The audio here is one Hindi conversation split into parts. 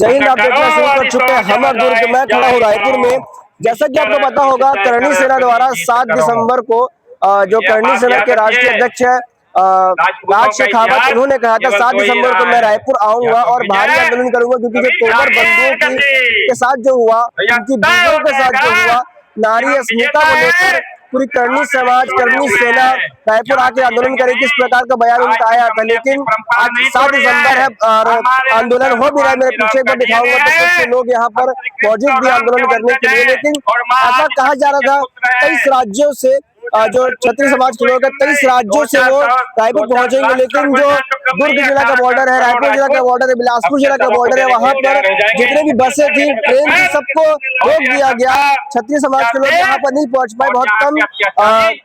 जय हिंद। आप देखना शुरू कर चुके हैं हम दुर्ग। मैं खड़ा हूँ रायपुर में। जैसा कि आपको पता होगा, करणी सेना द्वारा 7 दिसंबर को जो करणी सेना के राष्ट्रीय अध्यक्ष है राज शेखावत, उन्होंने कहा था 7 दिसंबर को मैं रायपुर आऊंगा और भारी आंदोलन करूंगा, क्योंकि जो तोमर बंधुओं के साथ जो हुआ, उनकी बीवियों के साथ जो हुआ, नारी अस्मिता को लेकर पूरी करणी समाज, करणी सेना रायपुर आके आंदोलन करे, किस प्रकार का बयान उनका आया था। लेकिन आज 7 दिसंबर है और आंदोलन हो भी रहा है। मेरे पीछे को दिखाऊंगा तो कुछ लोग यहाँ पर मौजूद भी आंदोलन करने के लिए। लेकिन ऐसा कहा जा रहा था 23 राज्यों से जो क्षत्रिय समाज के लोग हैं, 23 राज्यों से वो रायपुर पहुंचेंगे। लेकिन जो दुर्ग जिला का बॉर्डर है, रायपुर जिला का बॉर्डर है, बिलासपुर जिला का बॉर्डर है, वहां पर जितने भी बसें थी, ट्रेन थी, सबको रोक दिया गया। क्षत्रिय समाज के लोग यहाँ पर नहीं पहुंच पाए, बहुत कम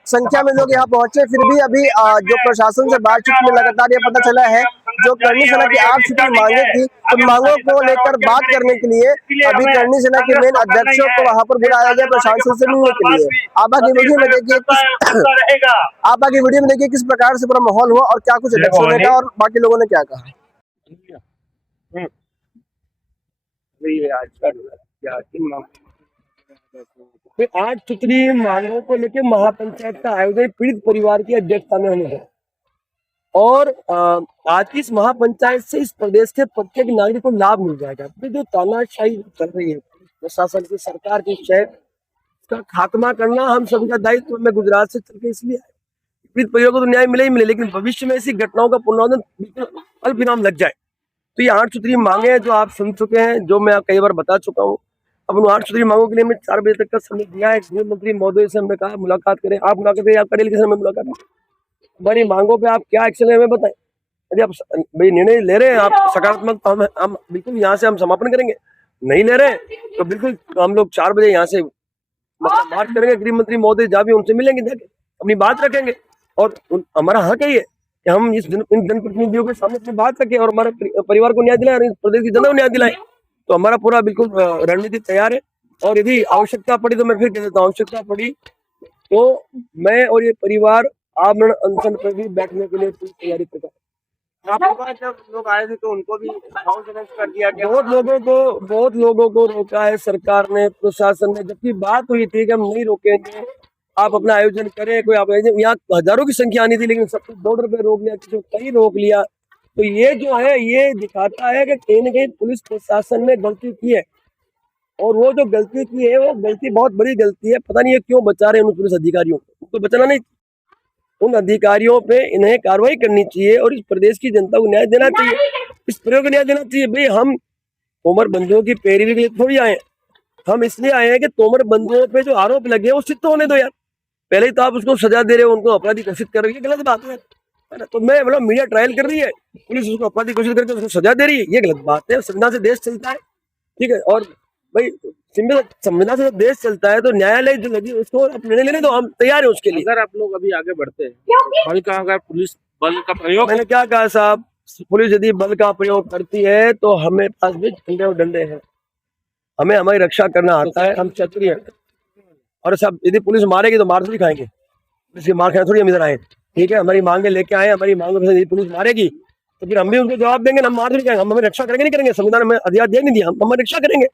संख्या में लोग यहाँ पहुंचे। फिर भी अभी जो प्रशासन से बातचीत में लगातार ये पता चला है, जो करणी सेना की 8 सूत्री मांगे थी, उन मांगों को लेकर बात करने के लिए अभी करणी सेना के मेन अध्यक्षों को वहां पर बुलाया गया प्रशासन से मिलने के लिए। आप आगे वीडियो में देखिए किस प्रकार से पूरा माहौल हुआ और क्या कुछ अध्यक्षों ने कहा और बाकी लोगों ने क्या कहा। 8 सूत्री मांगों को लेकर महापंचायत का आयोजन पीड़ित परिवार की अध्यक्षता में होने है और आज की इस महापंचायत से इस प्रदेश के प्रत्येक नागरिक को लाभ मिल जाएगा। जो तानाशाही चल रही है प्रशासन की, सरकार की शहर का खात्मा करना हम सभी का दायित्व। मैं गुजरात से चल के इसलिए पीड़ित परिवार को तो न्याय मिले ही मिले, लेकिन भविष्य में ऐसी घटनाओं का पुनरावृत्ति बिल्कुल अल्प विराम लग जाए। तो ये 8 सूत्री मांगे हैं जो आप सुन चुके हैं, जो मैं कई बार बता चुका हूँ। अब उन 8 सूत्री मांगों के लिए हमने 4 बजे तक का समय दिया है। गृह मंत्री महोदय से हमने कहा मुलाकात करें, आप मुलाकात करें, आप करें, लेकिन हमें मुलाकात हमारी मांगों पे आप क्या एक्शन है हमें बताएं। यदि आप भाई निर्णय ले रहे हैं आप सकारात्मक, तो हम बिल्कुल यहाँ से हम समापन करेंगे। नहीं ले रहे तो बिल्कुल हम लोग 4 बजे यहाँ से मार्च करेंगे। गृह मंत्री महोदय जहाँ भी उनसे मिलेंगे, जाके अपनी बात रखेंगे और हमारा हक है ये कि हम इन जनप्रतिनिधियों के सामने अपनी बात रखें और हमारे परिवार को न्याय दिलाएं और प्रदेश की जनता को न्याय दिलाएं। तो हमारा पूरा बिल्कुल रणनीति तैयार है और यदि आवश्यकता पड़ी तो मैं फिर कह देता हूँ, आवश्यकता पड़ी तो मैं और ये परिवार आमरण अनशन पर भी बैठने के लिए पूरी तैयारी करता है। जब लोग आए थे तो उनको भी कर दिया गया। बहुत लोगों को रोका है सरकार ने, प्रशासन ने, जबकि बात हुई थी कि हम नहीं रोकेंगे, आप अपना आयोजन करें। कोई आप यहाँ हजारों की संख्या आनी थी, लेकिन सबको बॉर्डर पे रोक लिया, किसी को कहीं रोक लिया। तो ये जो है ये दिखाता है कि कहीं न कहीं पुलिस प्रशासन ने गलती की है और वो जो गलती की है वो गलती बहुत बड़ी गलती है। पता नहीं है क्यों बचा रहे हैं उन पुलिस अधिकारियों को, तो बचाना नहीं। उन अधिकारियों पे इन्हें कार्रवाई करनी चाहिए और इस प्रदेश की जनता को न्याय देना चाहिए, इस प्रयोग को न्याय देना चाहिए। भाई हम तोमर बंधुओं की पैरवी के लिए थोड़ी आए, हम इसलिए आए हैं कि तोमर बंधुओं पे जो आरोप लगे वो सिद्ध होने दो यार। पहले ही तो आप उसको सजा दे रहे हो, उनको अपराधी घोषित कर रही है, गलत बात है ना। तो मैं मतलब मीडिया ट्रायल कर रही है, पुलिस उसको अपराधी घोषित करके उसको सजा दे रही है, ये गलत बात है। संविधान से देश चलता है, ठीक है। और भाई संविधान से देश चलता है तो न्यायालय जो लगी उसको आप निर्णय लेने दो, हम तैयार हैं उसके लिए। अगर आप लोग अभी आगे बढ़ते हैं बल का, अगर पुलिस बल का प्रयोग, मैंने क्या कहा साहब, पुलिस यदि बल का प्रयोग करती है तो हमें पास भी झंडे और डंडे हैं, हमें हमारी रक्षा करना आता है, हम क्षत्रिय हैं। और सब यदि पुलिस मारेगी तो मार थोड़ी खाएंगे, पुलिस की मार खाए थोड़ी हम इधर आए, ठीक है। हमारी मांगे लेके आए, हमारी मांगों पर यदि पुलिस मारेगी तो फिर हम भी उनको जवाब देंगे, हम मार थोड़ी खाएंगे। हम हमें रक्षा करेंगे नहीं करेंगे, संविधान में अधिकार दे नहीं दिया, हम हमारी रक्षा करेंगे।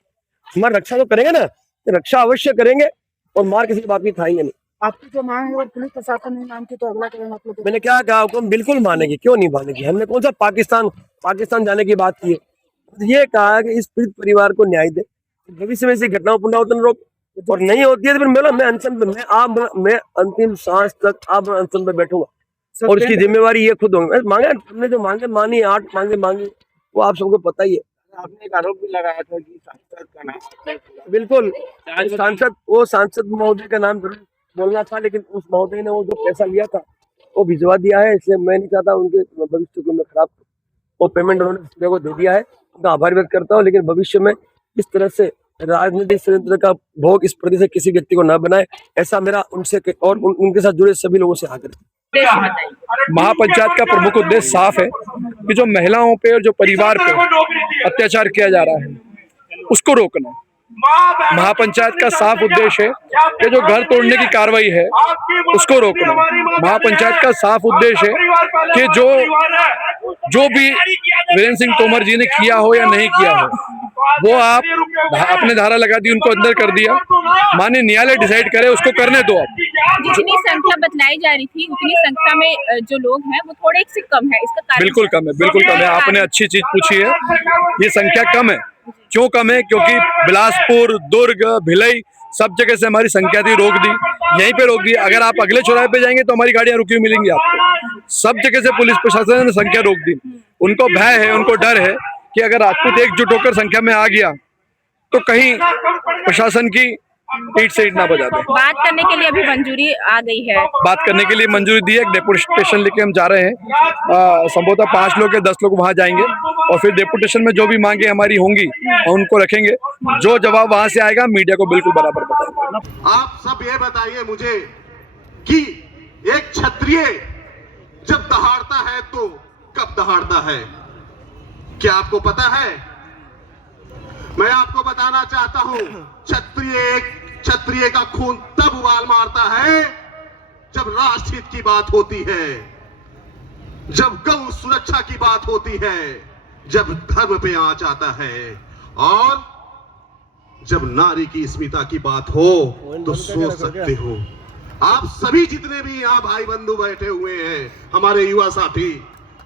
हमारी रक्षा तो करेंगे ना, रक्षा अवश्य करेंगे और मार किसी की बात भी खाएंगे नहीं। आपकी जो मांग है और पुलिस प्रशासन ने मांग की तो अगला कदम आप लोग। मैंने क्या कहा, हुक्म बिल्कुल मानेगी, क्यों नहीं मानेगी। हमने कौन सा पाकिस्तान जाने की बात की है। ये कहा कि इस पीड़ित परिवार को न्याय दे, भविष्य में ऐसी घटनाओं पुनरावृत्ति रोक, और नहीं होती है तो फिर मैं अनशन पे, मैं अंतिम सांस तक आप अनशन पे बैठूंगा और इसकी जिम्मेवारी ये खुद होंगे। मांगे हमने जो मांगे मानी, 8 मांगी वो आप सबको पता ही है। आपने एक आरोप भी लगाया था कि सांसद का नाम, बिल्कुल सांसद महोदय का नाम बोलना था, लेकिन उस महोदय ने वो जो पैसा लिया था वो भिजवा दिया है, इसलिए मैं नहीं चाहता उनके भविष्य को मैं खराब, वो पेमेंट उन्होंने को दे दिया है, उनका आभार व्यक्त करता हूँ। लेकिन भविष्य में इस तरह से राजनीतिक षड्यंत्र का भोग इस प्रदेश से किसी व्यक्ति को न बनाए, ऐसा मेरा उनसे और उनके साथ जुड़े सभी लोगों से आग्रह। महापंचायत का प्रमुख उद्देश्य साफ है कि जो महिलाओं पे और जो परिवार पे अत्याचार किया जा रहा है उसको रोकना। महापंचायत का साफ उद्देश्य है कि जो घर तोड़ने की कार्रवाई है उसको रोकना। महापंचायत का साफ उद्देश्य है कि जो भी वीरेंद्र सिंह तोमर जी ने किया हो या नहीं किया हो वो आप अपने धारा लगा दी, उनको अंदर कर दिया। माननीय न्यायालय डिसाइड करे, उसको करने दो। अब जितनी संख्या बतलाई जा रही थी उतनी संख्या में जो लोग हैं वो थोड़े से कम है, इसका कारण बिल्कुल कम है, बिल्कुल कम है। आपने अच्छी चीज पूछी है, ये संख्या कम है। क्यों कम है? क्योंकि बिलासपुर, दुर्ग, भिलई सब जगह से हमारी संख्या थी, रोक दी, यहीं पे रोक दी। अगर आप अगले चौराहे पे जाएंगे तो हमारी गाड़ियां रुकी हुई मिलेंगी आपको। सब जगह से पुलिस प्रशासन ने संख्या रोक दी। उनको भय है, उनको डर है कि अगर राजपूत एकजुट होकर संख्या में आ गया तो कहीं प्रशासन की ईंट से ईंट ना बजा दे। बात करने के लिए अभी मंजूरी आ गई है, बात करने के लिए मंजूरी दी है। एक डेपुटेशन लेके हम जा रहे हैं। संभवतः 5 लोग या 10 लोग वहां जाएंगे और फिर डेपुटेशन में जो भी मांगे हमारी होंगी उनको रखेंगे। जो जवाब वहां से आएगा मीडिया को बिल्कुल बराबर बताएंगे। आप सब ये बताइए मुझे कि एक क्षत्रिय जब दहाड़ता है तो कब दहाड़ता है? क्या आपको पता है? मैं आपको बताना चाहता हूं, क्षत्रिय का खून तब उबाल मारता है जब राष्ट्रहित की बात होती है, जब गौ सुरक्षा की बात होती है, जब धर्म पे आंच आता है और जब नारी की अस्मिता की बात हो। तो सोच सकते हो आप सभी जितने भी यहाँ भाई बंधु बैठे हुए हैं, हमारे युवा साथी,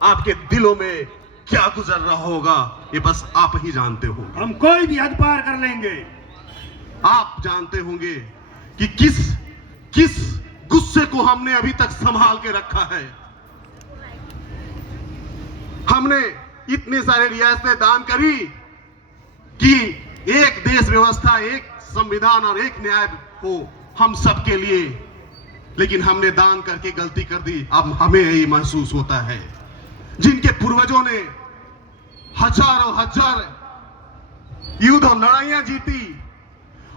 आपके दिलों में क्या गुजर रहा होगा ये बस आप ही जानते हो। हम कोई भी हद पार कर लेंगे। आप जानते होंगे कि किस गुस्से को हमने अभी तक संभाल के रखा है। हमने इतने सारे रियासतें दान करी कि एक देश व्यवस्था, एक संविधान और एक न्याय हो हम सबके लिए, लेकिन हमने दान करके गलती कर दी। अब हमें यही महसूस होता है, जिनके पूर्वजों ने हजार युद्ध और लड़ाइयां जीती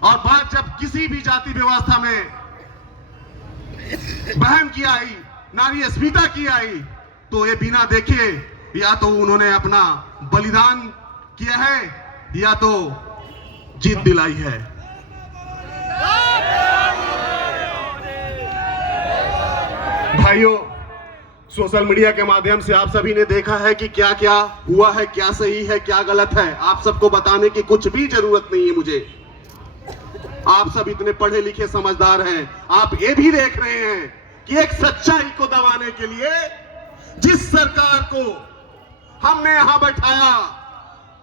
और बात जब किसी भी जाति व्यवस्था में बहम की आई, नारी अस्मिता की आई, तो ये बिना देखे या तो उन्होंने अपना बलिदान किया है या तो जीत दिलाई है। भाइयों, सोशल मीडिया के माध्यम से आप सभी ने देखा है कि क्या क्या हुआ है, क्या सही है, क्या गलत है। आप सबको बताने की कुछ भी जरूरत नहीं है मुझे। आप सब इतने पढ़े लिखे समझदार हैं। आप ये भी देख रहे हैं कि एक सच्चाई को दबाने के लिए जिस सरकार को हमने यहां बैठाया,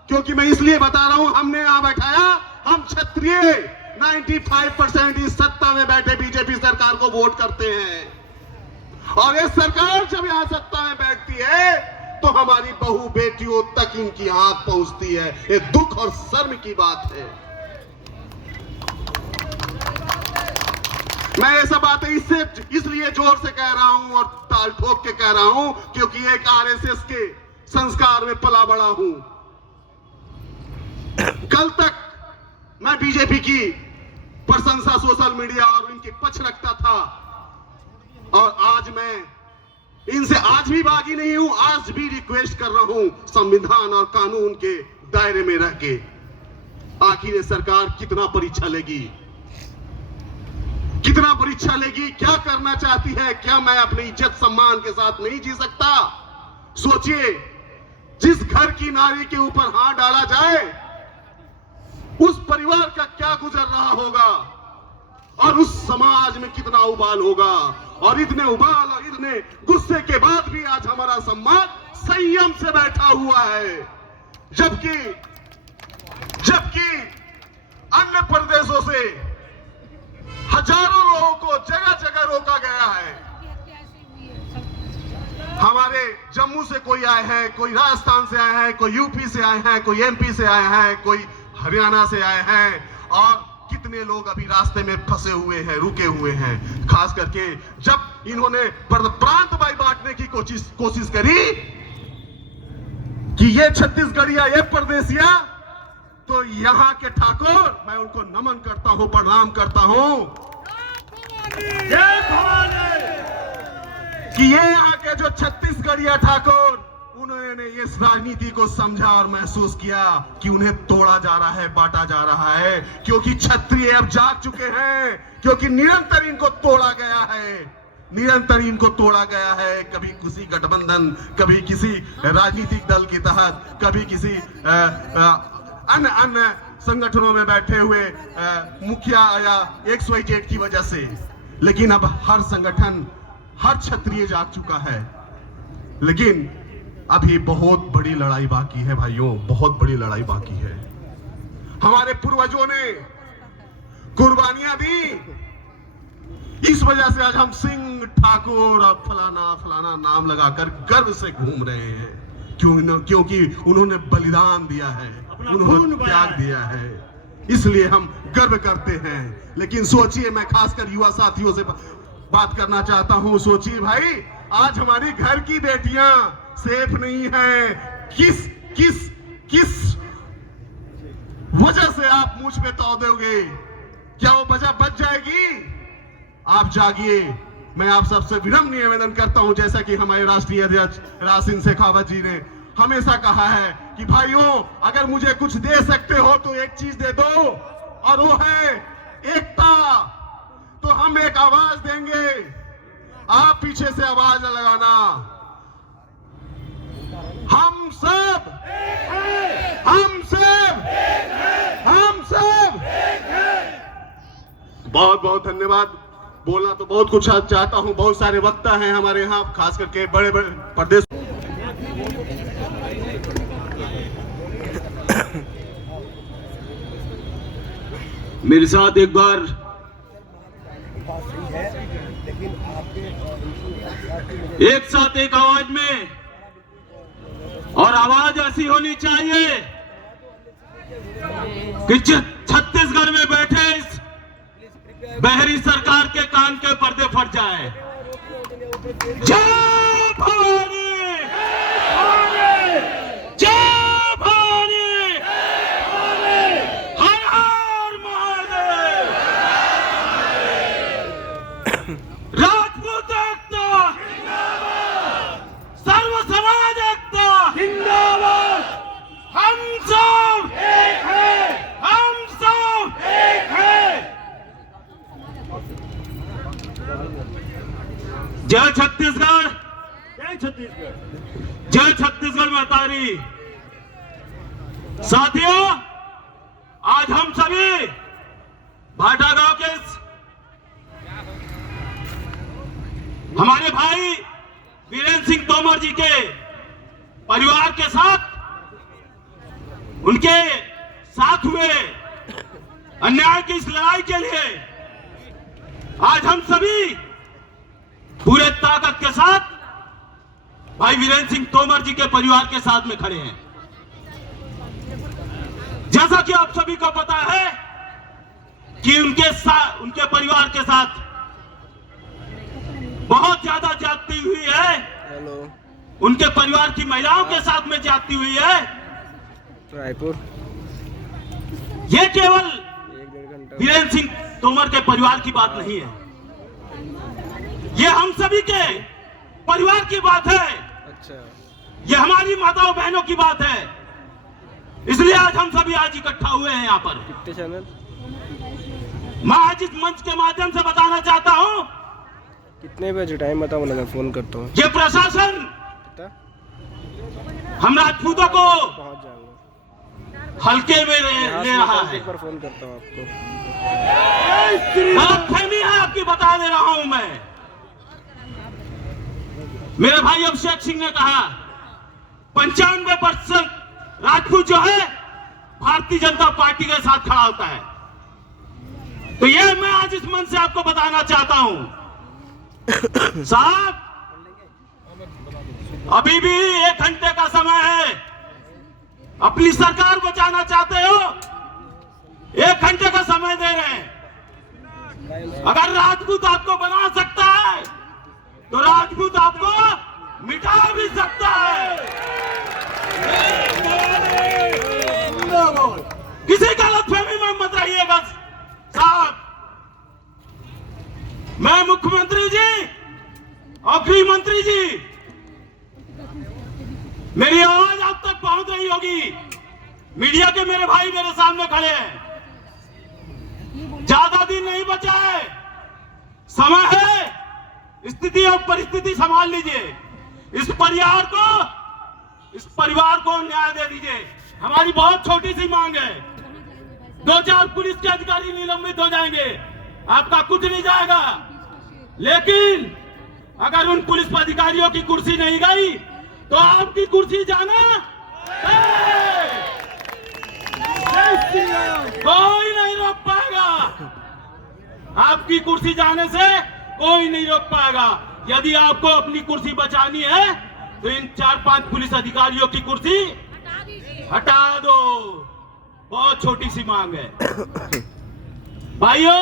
क्योंकि मैं इसलिए बता रहा हूं हमने यहां बैठाया, हम क्षत्रिय 95% इस सत्ता में बैठे बीजेपी सरकार को वोट करते हैं। और ये सरकार जब यहां सत्ता में बैठती है तो हमारी बहू बेटियों तक इनकी आंख पहुंचती है। ये दुख और शर्म की बात है। मैं ये सब बातें इसलिए जोर से कह रहा हूं और ताल ठोक के कह रहा हूं क्योंकि एक आरएसएस के संस्कार में पला बड़ा हूं। कल तक मैं बीजेपी की प्रशंसा सोशल मीडिया और उनके पक्ष रखता था और आज मैं इनसे आज भी बागी नहीं हूं। आज भी रिक्वेस्ट कर रहा हूं संविधान और कानून के दायरे में रह के। आखिर ये सरकार कितना परीक्षा लेगी, कितना परीक्षा लेगी, क्या करना चाहती है? क्या मैं अपनी इज्जत सम्मान के साथ नहीं जी सकता? सोचिए, जिस घर की नारी के ऊपर हाथ डाला जाए उस परिवार का क्या गुजर रहा होगा और उस समाज में कितना उबाल होगा। और इतने उबाल और इतने गुस्से के बाद भी आज हमारा समाज संयम से बैठा हुआ है, जबकि अन्य प्रदेशों से हजारों लोगों को जगह जगह रोका गया है। हमारे जम्मू से कोई आए हैं, कोई राजस्थान से आए हैं, कोई यूपी से आए हैं, कोई एमपी से आए हैं, कोई हरियाणा से आए हैं और कितने लोग अभी रास्ते में फंसे हुए हैं, रुके हुए हैं। खास करके जब इन्होंने प्रांत बाई बांटने की कोशिश करी कि ये छत्तीसगढ़िया, ये परदेसिया, तो यहाँ के ठाकुर, मैं उनको नमन करता हूं, प्रणाम करता हूं कि ये यहाँ के जो छत्तीसगढ़िया ठाकुर, उन्होंने इस राजनीति को समझा और महसूस किया कि उन्हें तोड़ा जा रहा है, बांटा जा रहा है, क्योंकि क्षत्रिय अब जाग चुके हैं, क्योंकि निरंतर इनको तोड़ा गया है, निरंतर इनको तोड़ा गया है। कभी किसी गठबंधन, कभी किसी राजनीतिक दल के तहत, कभी किसी अन्य अन्य संगठनों में बैठे हुए मुखिया या XYZ की वजह से, लेकिन अब हर संगठन, हर क्षत्रिय जाग चुका है। लेकिन अभी बहुत बड़ी लड़ाई बाकी है भाइयों, बहुत बड़ी लड़ाई बाकी है। हमारे पूर्वजों ने कुर्बानियां दी, इस वजह से आज हम सिंह, ठाकुर और फलाना फलाना नाम लगाकर गर्व से घूम रहे हैं। क्योंकि उन्होंने बलिदान दिया है, उन्होंने त्याग दिया है, इसलिए हम गर्व करते हैं। लेकिन सोचिए, मैं खासकर युवा साथियों से बात करना चाहता हूं, सोचिए भाई, आज हमारी घर की बेटियां सेफ नहीं है। किस किस किस वजह से आप मुझ पे तौ दोगे? क्या वो वजह बच जाएगी? आप जागिए। मैं आप सबसे विनम्र निवेदन करता हूं, जैसा कि हमारे राष्ट्रीय अध्यक्ष राज सिंह शेखावत जी ने हमेशा कहा है कि भाइयों, अगर मुझे कुछ दे सकते हो तो एक चीज दे दो, और वो है एकता। तो हम एक आवाज देंगे, आप पीछे से आवाज न लगाना। हम सब, हम सब, हम सब। बहुत बहुत धन्यवाद। बोलना तो बहुत कुछ चाहता हूं, बहुत सारे वक्ता हैं हमारे यहाँ, खास करके बड़े बड़े प्रदेश। मेरे साथ एक बार एक साथ एक आवाज में, और आवाज ऐसी होनी चाहिए कि छत्तीसगढ़ में बैठे इस बहरी सरकार के कान के पर्दे फट जाए। जय भवानी, जय भवानी, हर हर महादेव। राजपूत एकता जिंदाबाद, सर्व समाज एकता जिंदाबाद। हम सब एक है, हम सब एक है। जय छत्तीसगढ़, जय छत्तीसगढ़, जय छत्तीसगढ़ महतारी। साथियों, आज हम सभी भाटा गांव के हमारे भाई वीरेंद्र सिंह तोमर जी के परिवार के साथ, उनके साथ हुए अन्याय की इस लड़ाई के लिए आज हम सभी पूरे ताकत के साथ भाई वीरेंद्र सिंह तोमर जी के परिवार के साथ में खड़े हैं। जैसा कि आप सभी को पता है कि उनके परिवार के साथ बहुत ज्यादा ज्यादती हुई है। उनके परिवार की महिलाओं के साथ में ज्यादती हुई है। रायपुर ये केवल वीरेंद्र सिंह तोमर के परिवार की बात नहीं है, ये हम सभी के परिवार की बात है। अच्छा, ये हमारी माताओं बहनों की बात है। इसलिए आज हम सभी आज इकट्ठा हुए हैं यहाँ पर। कितने चैनल? मैं आज इस मंच के माध्यम से बताना चाहता हूँ, कितने बजे टाइम बताओ ना, मैं फोन करता हूँ। ये प्रशासन हम राजपूतों को पहुँच जाऊंगा, हल्के में ले रहा है। एक बार फोन करता हूँ आपको। गलतफहमी है आपकी, बता दे रहा हूं मैं। मेरे भाई अभिषेक सिंह ने कहा 95% राजपूत जो है भारतीय जनता पार्टी के साथ खड़ा होता है। तो ये मैं आज इस मंच से आपको बताना चाहता हूं। साहब, अभी भी 1 घंटे का समय है। अपनी सरकार बचाना चाहते हो, 1 घंटे का समय दे रहे हैं। अगर राजपूत आपको बना सकता है तो राजपूत आपको मिटा भी सकता है। किसी गलतफहमी में मत रहिएगा साहब। मैं मुख्यमंत्री जी और गृह मंत्री जी, मेरी आवाज आप तक पहुंच रही होगी। मीडिया के मेरे भाई मेरे सामने खड़े हैं। ज्यादा दिन नहीं बचा है, समय है, स्थिति और परिस्थिति संभाल लीजिए। इस परिवार को न्याय दे दीजिए। हमारी बहुत छोटी सी मांग है, 2-4 पुलिस के अधिकारी निलंबित हो जाएंगे, आपका कुछ नहीं जाएगा। लेकिन अगर उन पुलिस अधिकारियों की कुर्सी नहीं गई तो आपकी कुर्सी जाना कोई नहीं रोक पाएगा। आपकी कुर्सी जाने से कोई नहीं रोक पाएगा। यदि आपको अपनी कुर्सी बचानी है तो इन 4-5 पुलिस अधिकारियों की कुर्सी हटा दो। बहुत छोटी सी मांग है। भाइयों,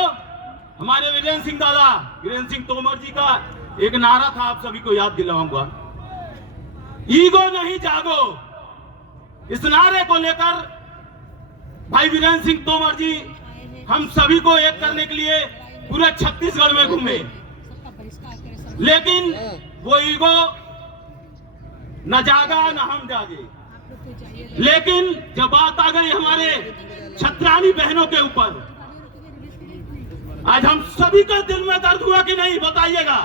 हमारे वीरेंद्र सिंह दादा, वीरेंद्र सिंह तोमर जी का एक नारा था, आप सभी को याद दिलाऊंगा, ईगो नहीं जागो। इस नारे को लेकर भाई वीरेंद्र सिंह तोमर जी हम सभी को एक करने के लिए पूरे छत्तीसगढ़ में घूमे, लेकिन वो ईगो न जागा न हम जागे। लेकिन जब बात आ गई हमारे छत्रानी बहनों के ऊपर, आज हम सभी का दिल में दर्द हुआ कि नहीं, बताइएगा,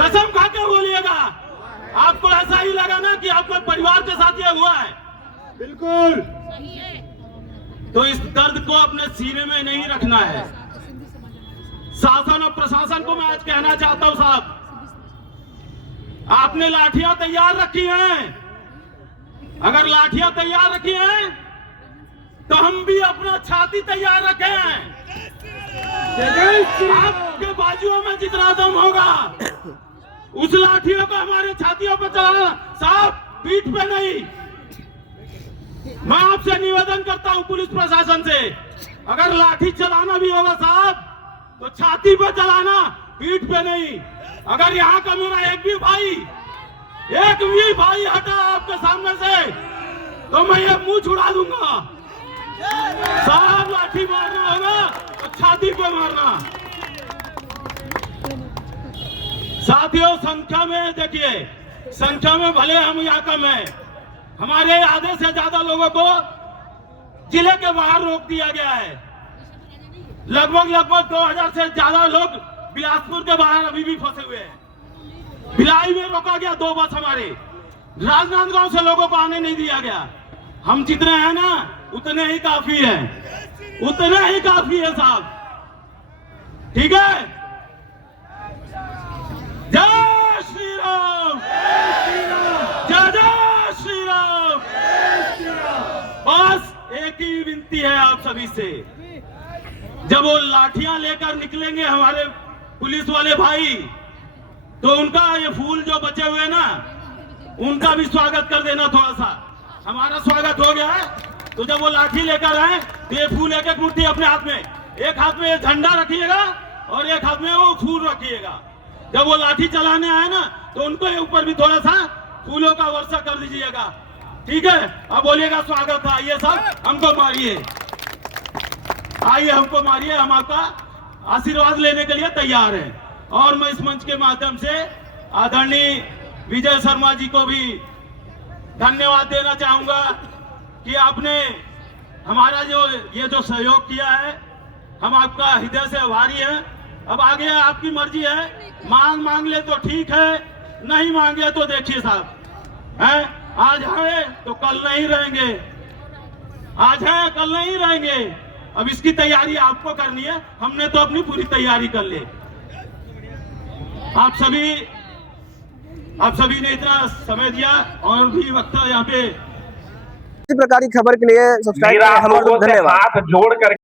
कसम खा के बोलिएगा। आपको ऐसा ही लगा ना कि आपके परिवार के साथ ये हुआ है? बिल्कुल। तो इस दर्द को अपने सीने में नहीं रखना है। शासन और प्रशासन को मैं आज कहना चाहता हूं, साहब, आपने लाठियां तैयार रखी हैं। अगर लाठियां तैयार रखी हैं तो हम भी अपना छाती तैयार रखे हैं। आपके बाजुओं में जितना दम होगा उस लाठियों को हमारे छातियों पर चलाना, साहब, पीठ पे नहीं। मैं आपसे निवेदन करता हूं पुलिस प्रशासन से, अगर लाठी चलाना भी होगा साहब तो छाती पे चलाना, पीठ पे नहीं। अगर यहाँ का मेरा एक भी भाई हटा आपके सामने से तो मैं ये मुंह छुड़ा दूंगा। साहब, लाठी मारना होगा तो छाती पे मारना। साथियों, संख्या में देखिए, संख्या में भले हम यहाँ कम है, हमारे आधे से ज्यादा लोगों को जिले के बाहर रोक दिया गया है। लगभग 2000 से ज्यादा लोग बिलासपुर के बाहर अभी भी फंसे हुए हैं। भिलाई में रोका गया 2 बस हमारे, राजनांदगांव से लोगों को आने नहीं दिया गया। हम जितने हैं ना उतने ही काफी है, उतने ही काफी है साहब, ठीक है? जय श्री राम, जय जय श्री राम। बस एक ही विनती है आप सभी से, जब वो लाठियां लेकर निकलेंगे हमारे पुलिस वाले भाई, तो उनका ये फूल जो बचे हुए ना, उनका भी स्वागत कर देना थोड़ा सा। हमारा स्वागत हो गया है, तो जब वो लाठी लेकर आए तो ये फूल एक मुट्ठी अपने हाथ में, एक हाथ में ये झंडा रखिएगा और एक हाथ में वो फूल रखिएगा। जब वो लाठी चलाने आए ना तो उनको ऊपर भी थोड़ा सा फूलों का वर्षा कर दीजिएगा, ठीक है? अब बोलिएगा स्वागत है, आइए साहब, हमको मारिए, आइए हमको मारिए, हम आपका आशीर्वाद लेने के लिए तैयार हैं। और मैं इस मंच के माध्यम से आदरणीय विजय शर्मा जी को भी धन्यवाद देना चाहूंगा कि आपने हमारा ये जो सहयोग किया है, हम आपका हृदय से आभारी हैं। अब आगे आपकी मर्जी है, मांग ले तो ठीक है, नहीं मांगे तो देखिए साहब, हैं, आज है तो कल नहीं रहेंगे, आज है कल नहीं रहेंगे। अब इसकी तैयारी आपको करनी है, हमने तो अपनी पूरी तैयारी कर ली। आप सभी ने इतना समय दिया और भी वक्त यहाँ पे इसी प्रकार की खबर के लिए सब्सक्राइब करें। धन्यवाद।